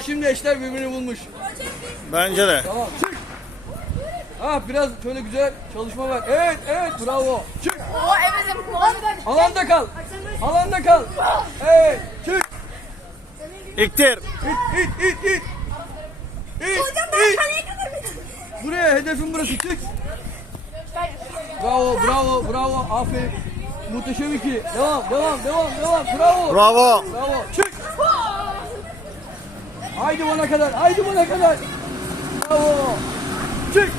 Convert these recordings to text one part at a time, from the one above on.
Şimdi eşler birbirini bulmuş. Bence de. Tamam çık. Ha biraz şöyle güzel çalışma var. Evet evet bravo. Çık. Oo evet. Alanda kal. Alanda kal. Evet çık. İktir. İt it it it. İt Hocam ben it. kaleye kadar Buraya hedefim burası çık. Bravo bravo bravo aferin. Muhteşem iki. Devam devam devam devam. Bravo. Bravo. Bravo. Çık. Haydi bana kadar. Haydi bana kadar. Bravo. Çık.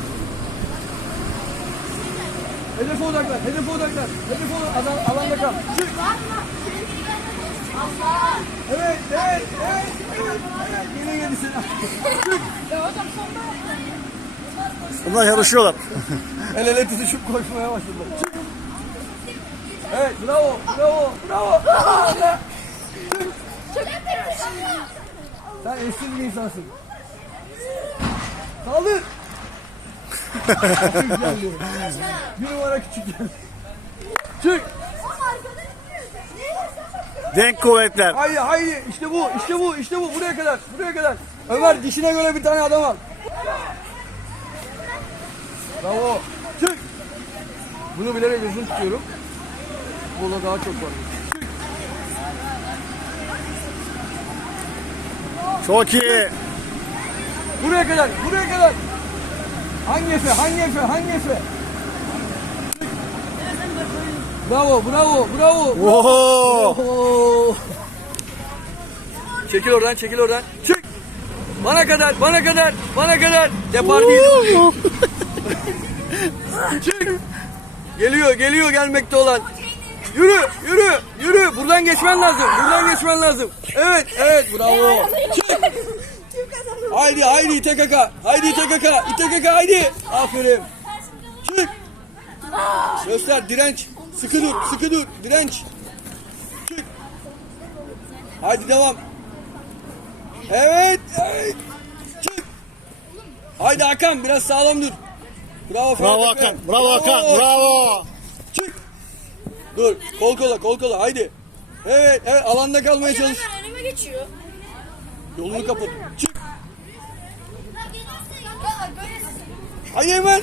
Hedefe odaklan. Hedefe odaklan. Hedefe odaklan. Adam, alanda kal. Çık. Evet, evet, evet, evet, evet. Yine yedi seni. Çık. Bunlar yarışıyorlar. El ele tutuşup koşmaya başladılar. Çık. Evet, bravo, bravo, bravo. Çık. Sen eşsiz bir insansın. Kaldır. Küçük geldi. Bir numara küçük geldi. Çık. Denk kuvvetler. Haydi haydi. İşte bu, işte bu, işte bu. Buraya kadar, buraya kadar. Ömer dişine göre bir tane adam al. Bravo. Çık. Bunu bilerek uzun tutuyorum. Burada daha çok var. Çok iyi. Buraya kadar, buraya kadar. Hangi Efe, hangi Efe, hangi Efe? Bravo, bravo, bravo. Oho. Oo. Çekil oradan, çekil oradan. Çık. Bana kadar, bana kadar, bana kadar. Depar değilim. Çık. Geliyor, geliyor gelmekte olan. Yürü, yürü, yürü. Buradan geçmen lazım. Buradan geçmen lazım. Evet, evet, bravo. Çık. Haydi, haydi ite kaka. Haydi. İte kaka, haydi. Aferin. Çık. Göster, direnç. Sıkı dur, sıkı dur. Direnç. Çık. Haydi devam. Evet, evet. Çık. Haydi Hakan, biraz sağlam dur. Bravo, Bravo. Hakan. Bravo Hakan. Bravo. Dur. Kol kola kol kola haydi. Evet evet alanda kalmaya çalış. Önüme geçiyor. Yolunu kapat. Çık. Haydi hemen.